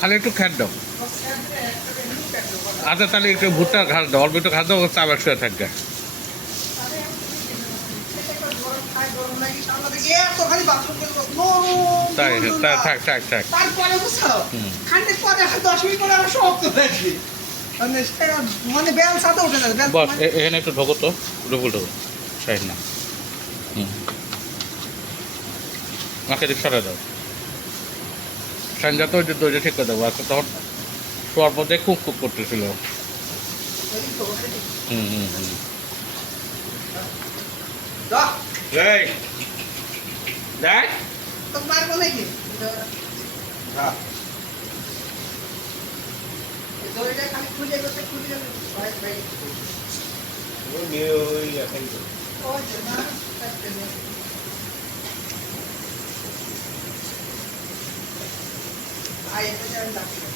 খালি একটু খ্যাট দাও। আচ্ছা তাহলে একটু ভুট্টা ঘাস দাও, অল্প একটু ঘাস দাও চা শুয়ে থাকবে। তাই না। মাকে দিক সরে দাও। সাইন তো দইটা ঠিক করে দেবো আচ্ছা তখন শোয়ার দিয়ে কুক কুক করতেছিল। হুম হুম হুম। দেখ। এই দড়িটা খালি খুলে গেছে খুলে গেছে ভাই ভাই ওই